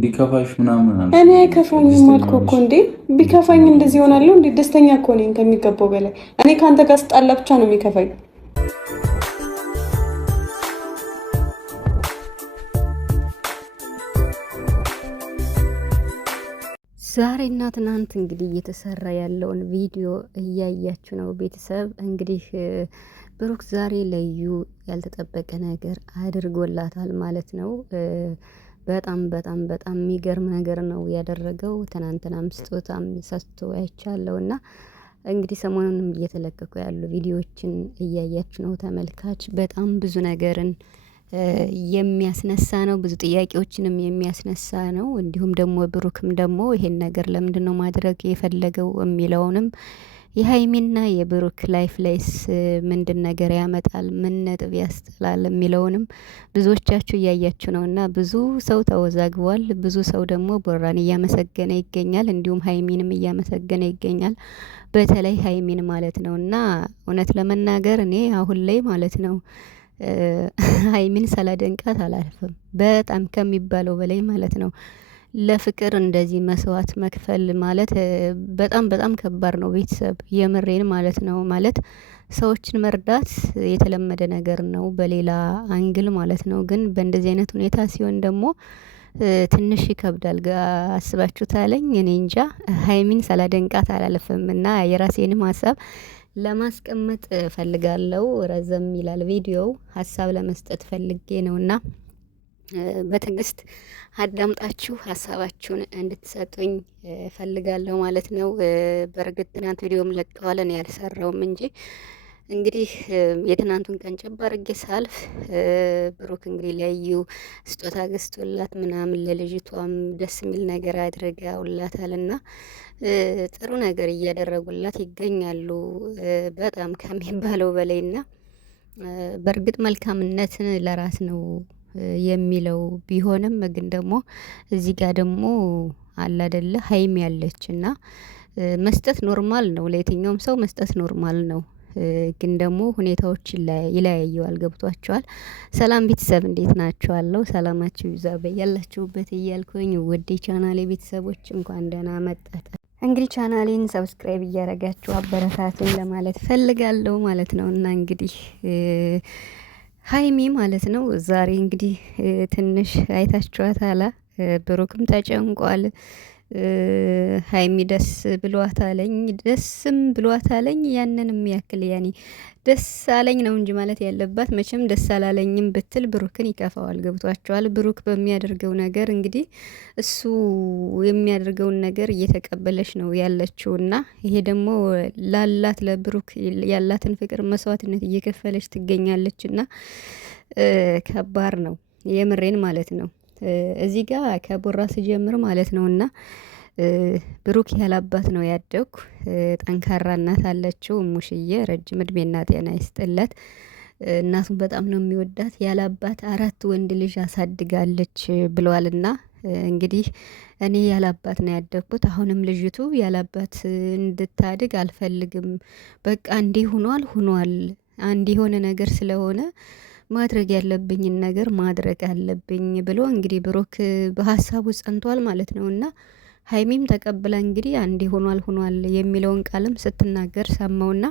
እንዲከፋሽ ምናምን እኔ አይከፋኝም አልኩህ እኮ እንዴ። ቢከፋኝ እንደዚህ ይሆናለሁ እንዴ? ደስተኛ እኮ ነኝ ከሚገባው በላይ። እኔ ከአንተ ጋር ስጣላ ብቻ ነው የሚከፋኝ። ዛሬ እና ትናንት እንግዲህ እየተሰራ ያለውን ቪዲዮ እያያችሁ ነው ቤተሰብ። እንግዲህ ብሩክ ዛሬ ለዩ ያልተጠበቀ ነገር አድርጎላታል ማለት ነው። በጣም በጣም በጣም የሚገርም ነገር ነው ያደረገው። ትናንትናም ስጦታም ሰጥቶ አይቻለሁ እና እንግዲህ ሰሞኑንም እየተለቀቁ ያሉ ቪዲዮዎችን እያያችሁ ነው ተመልካች። በጣም ብዙ ነገርን የሚያስነሳ ነው። ብዙ ጥያቄዎችንም የሚያስነሳ ነው። እንዲሁም ደግሞ ብሩክም ደግሞ ይሄን ነገር ለምንድን ነው ማድረግ የፈለገው የሚለውንም የሀይሚና የብሩክ ላይፍ ላይስ ምንድን ነገር ያመጣል፣ ምን ነጥብ ያስጥላል የሚለውንም ብዙዎቻችሁ እያያችሁ ነው እና ብዙ ሰው ተወዛግቧል። ብዙ ሰው ደግሞ ቦራን እያመሰገነ ይገኛል። እንዲሁም ሀይሚንም እያመሰገነ ይገኛል። በተለይ ሀይሚን ማለት ነው እና እውነት ለመናገር እኔ አሁን ላይ ማለት ነው ሀይሚን ሳላደንቃት አላልፍም። በጣም ከሚባለው በላይ ማለት ነው። ለፍቅር እንደዚህ መስዋዕት መክፈል ማለት በጣም በጣም ከባድ ነው ቤተሰብ፣ የምሬን ማለት ነው። ማለት ሰዎችን መርዳት የተለመደ ነገር ነው በሌላ አንግል ማለት ነው። ግን በእንደዚህ አይነት ሁኔታ ሲሆን ደግሞ ትንሽ ይከብዳል። አስባችሁታለኝ? እኔ እንጃ ሀይሚን ሳላደንቃት አላልፍም እና የራሴንም ሀሳብ ለማስቀመጥ ፈልጋለሁ። ረዘም ይላል ቪዲዮው፣ ሀሳብ ለመስጠት ፈልጌ ነውና በትዕግስት አዳምጣችሁ ሀሳባችሁን እንድትሰጡኝ ፈልጋለሁ ማለት ነው። በእርግጥ ትናንት ቪዲዮም ለቀዋል፣ እኔ ያልሰራውም እንጂ እንግዲህ የትናንቱን ቀን ጨባ አድርጌ ሳልፍ ብሩክ እንግዲህ ለዩ ስጦታ ገዝቶላት ምናምን ለልጅቷም ደስ የሚል ነገር አድርገውላታል እና ጥሩ ነገር እያደረጉላት ይገኛሉ። በጣም ከሚባለው በላይ እና በእርግጥ መልካምነትን ለራስ ነው የሚለው ቢሆንም ግን ደግሞ እዚህ ጋር ደግሞ አለ አይደለ ሀይሚ ያለች እና መስጠት ኖርማል ነው። ለየትኛውም ሰው መስጠት ኖርማል ነው። ግን ደግሞ ሁኔታዎች ይለያየዋል። ገብቷቸዋል። ሰላም ቤተሰብ እንዴት ናችኋለሁ? ሰላማችሁ ይብዛ በያላችሁበት እያልኩኝ ውድ ቻናሌ ቤተሰቦች እንኳን ደህና መጣችሁ። እንግዲህ ቻናሌን ሰብስክራይብ እያደረጋችሁ አበረታቱኝ ለማለት ፈልጋለሁ ማለት ነው እና እንግዲህ ሀይሚ ማለት ነው ዛሬ እንግዲህ ትንሽ አይታችኋታል። ብሩክም ተጨንቋል። ሀይሚ ደስ ብሏታለኝ፣ ደስም ብሏታለኝ። ያንንም ያክል ያኔ ደስ አለኝ ነው እንጂ ማለት ያለባት መቼም ደስ አላለኝም ብትል ብሩክን ይከፋዋል። ገብቷቸዋል። ብሩክ በሚያደርገው ነገር እንግዲህ እሱ የሚያደርገውን ነገር እየተቀበለች ነው ያለችውና ይሄ ደግሞ ላላት ለብሩክ ያላትን ፍቅር መስዋዕትነት እየከፈለች ትገኛለችና ከባድ ነው የምሬን ማለት ነው። እዚህ ጋር ከቦራ ስጀምር ማለት ነውና ብሩክ ያላባት ነው ያደኩ። ጠንካራ እናት አለችው ሙሽዬ፣ ረጅም እድሜና ጤና ይስጥለት። እናቱን በጣም ነው የሚወዳት። ያላባት 4 ወንድ ልጅ አሳድጋለች ብለዋልና እንግዲህ እኔ ያላባት ነው ያደኩት። አሁንም ልጅቱ ያላባት እንድታድግ አልፈልግም። በቃ እንዲህ ሆኗል። አንድ የሆነ ነገር ስለሆነ ማድረግ ያለብኝን ነገር ማድረግ አለብኝ ብሎ እንግዲህ ብሩክ በሀሳቡ ጸንቷል ማለት ነው እና ሀይሚም ተቀብላ እንግዲህ አንዴ ሆኗል የሚለውን ቃልም ስትናገር ሰማውና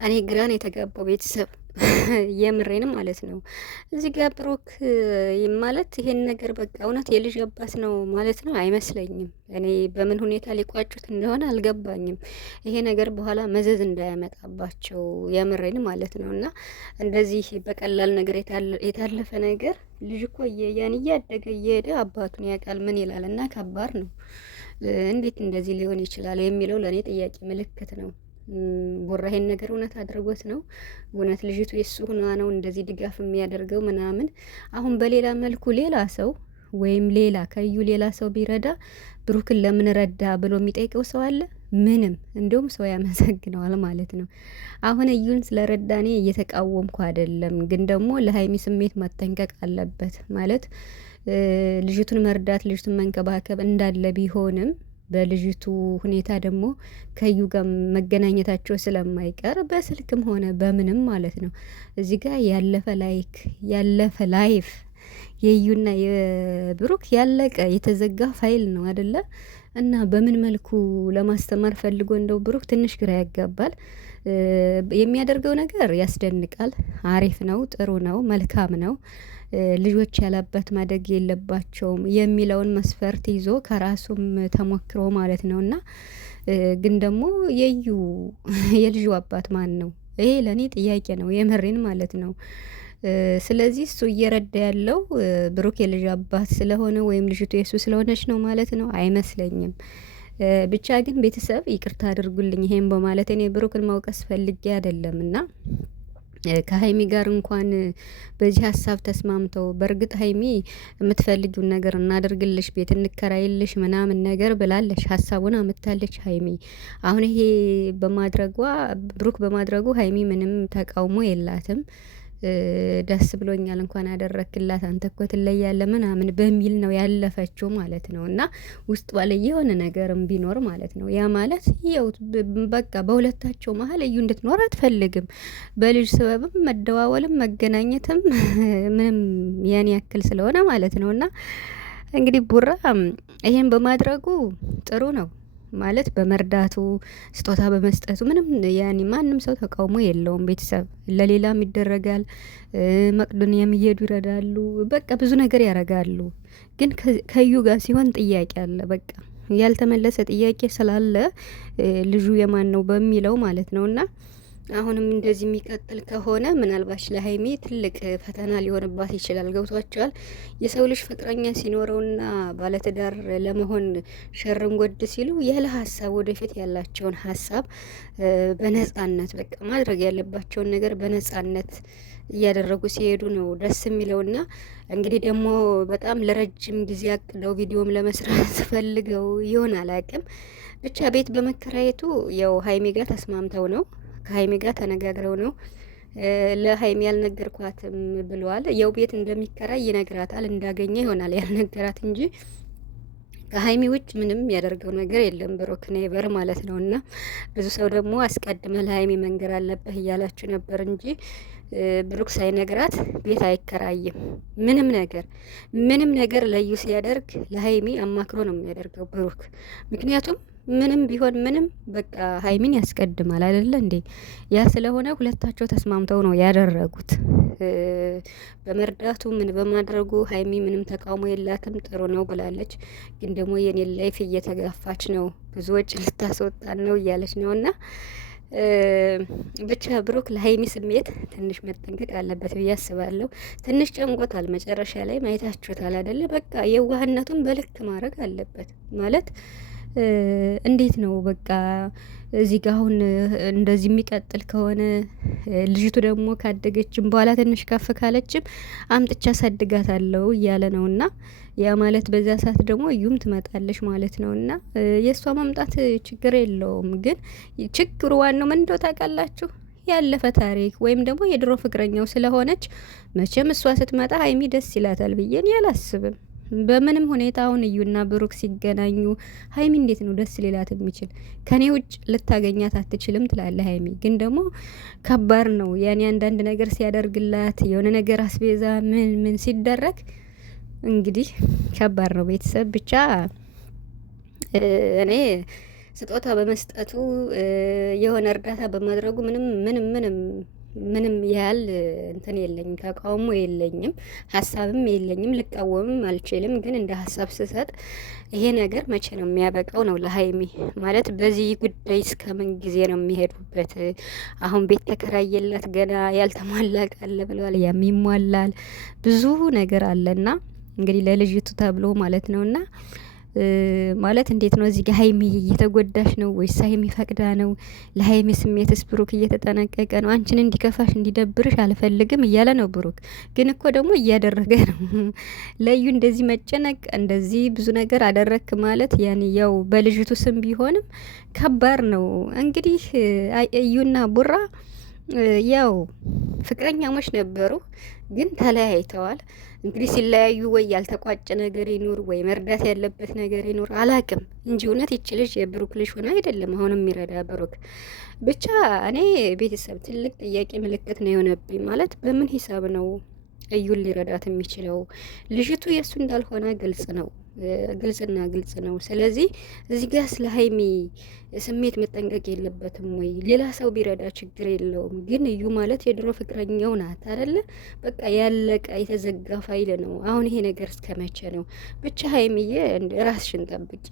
እኔ ግራን የተጋባው ቤተሰብ የምሬን ማለት ነው። እዚህ ጋር ብሩክ ማለት ይሄን ነገር በቃ እውነት የልጅ አባት ነው ማለት ነው አይመስለኝም። እኔ በምን ሁኔታ ሊቋጩት እንደሆነ አልገባኝም። ይሄ ነገር በኋላ መዘዝ እንዳያመጣባቸው የምሬን ማለት ነው እና እንደዚህ በቀላል ነገር የታለፈ ነገር ልጅ እኮ ያን እያደገ እየሄደ አባቱን ያውቃል ምን ይላል እና ከባድ ነው። እንዴት እንደዚህ ሊሆን ይችላል የሚለው ለእኔ ጥያቄ ምልክት ነው። ቦራ ይሄን ነገር እውነት አድርጎት ነው? እውነት ልጅቱ የሱ ሆና ነው እንደዚህ ድጋፍ የሚያደርገው ምናምን? አሁን በሌላ መልኩ ሌላ ሰው ወይም ሌላ ከዩ ሌላ ሰው ቢረዳ ብሩክን ለምን ረዳ ብሎ የሚጠይቀው ሰው አለ? ምንም። እንዲሁም ሰው ያመሰግነዋል ማለት ነው። አሁን እዩን ስለረዳኔ እየተቃወምኩ አይደለም፣ ግን ደግሞ ለሀይሚ ስሜት መጠንቀቅ አለበት ማለት ልጅቱን መርዳት ልጅቱን መንከባከብ እንዳለ ቢሆንም በልጅቱ ሁኔታ ደግሞ ከዩ ጋር መገናኘታቸው ስለማይቀር በስልክም ሆነ በምንም ማለት ነው እዚህ ጋር ያለፈ ላይፍ የእዩና የብሩክ ያለቀ የተዘጋ ፋይል ነው አይደለ? እና በምን መልኩ ለማስተማር ፈልጎ እንደው ብሩክ ትንሽ ግራ ያጋባል። የሚያደርገው ነገር ያስደንቃል። አሪፍ ነው፣ ጥሩ ነው፣ መልካም ነው። ልጆች ያላባት ማደግ የለባቸውም የሚለውን መስፈርት ይዞ ከራሱም ተሞክሮ ማለት ነው። እና ግን ደግሞ የልጁ አባት ማን ነው? ይሄ ለእኔ ጥያቄ ነው፣ የምሬን ማለት ነው። ስለዚህ እሱ እየረዳ ያለው ብሩክ የልጅ አባት ስለሆነ ወይም ልጅቱ የሱ ስለሆነች ነው ማለት ነው? አይመስለኝም። ብቻ ግን ቤተሰብ ይቅርታ አድርጉልኝ ይሄን በማለት እኔ ብሩክን ማውቀስ ፈልጌ አይደለም እና ከሀይሚ ጋር እንኳን በዚህ ሀሳብ ተስማምተው በእርግጥ ሀይሚ የምትፈልጊውን ነገር እናደርግልሽ፣ ቤት እንከራይልሽ ምናምን ነገር ብላለች። ሀሳቡን አምታለች ሀይሚ። አሁን ይሄ በማድረጓ ብሩክ በማድረጉ ሀይሚ ምንም ተቃውሞ የላትም። ደስ ብሎኛል እንኳን አደረክላት አንተ እኮ ትለያለህ ምናምን በሚል ነው ያለፈችው ማለት ነው። እና ውስጥ ላይ የሆነ ነገርም ቢኖር ማለት ነው ያ ማለት ይኸው በቃ በሁለታቸው መሀል እዩ እንድትኖር አትፈልግም። በልጅ ሰበብም መደዋወልም መገናኘትም ምንም ያን ያክል ስለሆነ ማለት ነው። እና እንግዲህ ቡራ ይሄን በማድረጉ ጥሩ ነው ማለት በመርዳቱ ስጦታ በመስጠቱ ምንም ያኔ ማንም ሰው ተቃውሞ የለውም። ቤተሰብ ለሌላም ይደረጋል። መቅዶኒያም እየሄዱ ይረዳሉ። በቃ ብዙ ነገር ያረጋሉ። ግን ከዩ ጋር ሲሆን ጥያቄ አለ። በቃ ያልተመለሰ ጥያቄ ስላለ ልጁ የማን ነው በሚለው ማለት ነውና አሁንም እንደዚህ የሚቀጥል ከሆነ ምናልባች ለሀይሚ ትልቅ ፈተና ሊሆንባት ይችላል። ገብቷቸዋል። የሰው ልጅ ፍቅረኛ ሲኖረውና ባለትዳር ለመሆን ሸርን ጎድ ሲሉ ያለ ሀሳብ ወደፊት ያላቸውን ሀሳብ በነጻነት በቃ ማድረግ ያለባቸውን ነገር በነጻነት እያደረጉ ሲሄዱ ነው ደስ የሚለውና እንግዲህ ደግሞ በጣም ለረጅም ጊዜ አቅደው ቪዲዮም ለመስራት ፈልገው ይሆን አላቅም። ብቻ ቤት በመከራየቱ ያው ሀይሚ ጋር ተስማምተው ነው ከሀይሚ ጋር ተነጋግረው ነው። ለሀይሚ ያልነገርኳትም ብለዋል። ያው ቤት እንደሚከራይ ይነግራታል። እንዳገኘ ይሆናል ያልነገራት እንጂ ከሀይሚ ውጭ ምንም ያደርገው ነገር የለም ብሩክ ኔቨር ማለት ነው። እና ብዙ ሰው ደግሞ አስቀድመ ለሀይሚ መንገር አለብህ እያላችሁ ነበር እንጂ ብሩክ ሳይነግራት ቤት አይከራይም። ምንም ነገር ለዩ ሲያደርግ ለሀይሚ አማክሮ ነው የሚያደርገው ብሩክ። ምክንያቱም ምንም ቢሆን ምንም በቃ ሀይሚን ያስቀድማል አይደለ እንዴ? ያ ስለሆነ ሁለታቸው ተስማምተው ነው ያደረጉት። በመርዳቱ ምን በማድረጉ ሀይሚ ምንም ተቃውሞ የላትም፣ ጥሩ ነው ብላለች። ግን ደግሞ የኔ ላይፍ እየተጋፋች ነው፣ ብዙ ወጪ ልታስወጣን ነው እያለች ነው። እና ብቻ ብሩክ ለሀይሚ ስሜት ትንሽ መጠንቀቅ አለበት ብዬ አስባለሁ። ትንሽ ጨንቆታል፣ መጨረሻ ላይ ማየታችሁታል አይደለ? በቃ የዋህነቱን በልክ ማድረግ አለበት ማለት እንዴት ነው በቃ እዚህ ጋር አሁን እንደዚህ የሚቀጥል ከሆነ ልጅቱ ደግሞ ካደገችም በኋላ ትንሽ ከፍ ካለችም አምጥቻ አሳድጋታለሁ እያለ ነውና ያ ማለት በዛ ሰዓት ደግሞ እዩም ትመጣለች ማለት ነውና የእሷ መምጣት ችግር የለውም። ግን ችግሩ ዋናው ምን እንደው ታውቃላችሁ? ያለፈ ታሪክ ወይም ደግሞ የድሮ ፍቅረኛው ስለሆነች መቼም እሷ ስትመጣ ሀይሚ ደስ ይላታል ብዬ እኔ አላስብም። በምንም ሁኔታ አሁን እዩና ብሩክ ሲገናኙ ሀይሚ እንዴት ነው ደስ ሊላት የሚችል? ከኔ ውጭ ልታገኛት አትችልም ትላለ ሀይሚ። ግን ደግሞ ከባድ ነው ያኔ አንዳንድ ነገር ሲያደርግላት የሆነ ነገር አስቤዛ ምን ሲደረግ እንግዲህ ከባድ ነው። ቤተሰብ ብቻ እኔ ስጦታ በመስጠቱ የሆነ እርዳታ በማድረጉ ምንም ያህል እንትን የለኝም፣ ተቃውሞ የለኝም፣ ሀሳብም የለኝም፣ ልቃወምም አልችልም። ግን እንደ ሀሳብ ስሰጥ ይሄ ነገር መቼ ነው የሚያበቃው ነው ለሀይሚ ማለት በዚህ ጉዳይ እስከምን ጊዜ ነው የሚሄዱበት? አሁን ቤት ተከራየላት ገና ያልተሟላ ቃለ ብለዋል። ያም ይሟላል፣ ብዙ ነገር አለና እንግዲህ ለልጅቱ ተብሎ ማለት ነውና ማለት እንዴት ነው እዚህ ጋር ሀይሚ እየተጎዳሽ ነው ወይስ ሀይሚ ፈቅዳ ነው? ለሀይሚ ስሜትስ ብሩክ እየተጠነቀቀ ነው? አንቺን እንዲከፋሽ እንዲደብርሽ አልፈልግም እያለ ነው ብሩክ። ግን እኮ ደግሞ እያደረገ ነው። ለዩ እንደዚህ መጨነቅ እንደዚህ ብዙ ነገር አደረክ ማለት ያኔ ያው በልጅቱ ስም ቢሆንም ከባድ ነው። እንግዲህ እዩና ቡራ ያው ፍቅረኛሞች ነበሩ ግን ተለያይተዋል። እንግዲህ ሲለያዩ ወይ ያልተቋጨ ነገር ይኑር ወይ መርዳት ያለበት ነገር ይኑር አላቅም እንጂ እውነት ይች ልጅ የብሩክ ልጅ ሆነ አይደለም አሁን የሚረዳ ብሩክ። ብቻ እኔ ቤተሰብ ትልቅ ጥያቄ ምልክት ነው የሆነብኝ። ማለት በምን ሂሳብ ነው እዩን ሊረዳት የሚችለው። ልጅቱ የእሱ እንዳልሆነ ግልጽ ነው፣ ግልጽ ነው። ስለዚህ እዚህ ጋር ስለ ሀይሚ ስሜት መጠንቀቅ የለበትም ወይ? ሌላ ሰው ቢረዳ ችግር የለውም፣ ግን እዩ ማለት የድሮ ፍቅረኛው ናት አይደለ? በቃ ያለቀ የተዘጋ ፋይል ነው። አሁን ይሄ ነገር እስከመቼ ነው? ብቻ ሀይሚዬ ራስሽን ጠብቂ።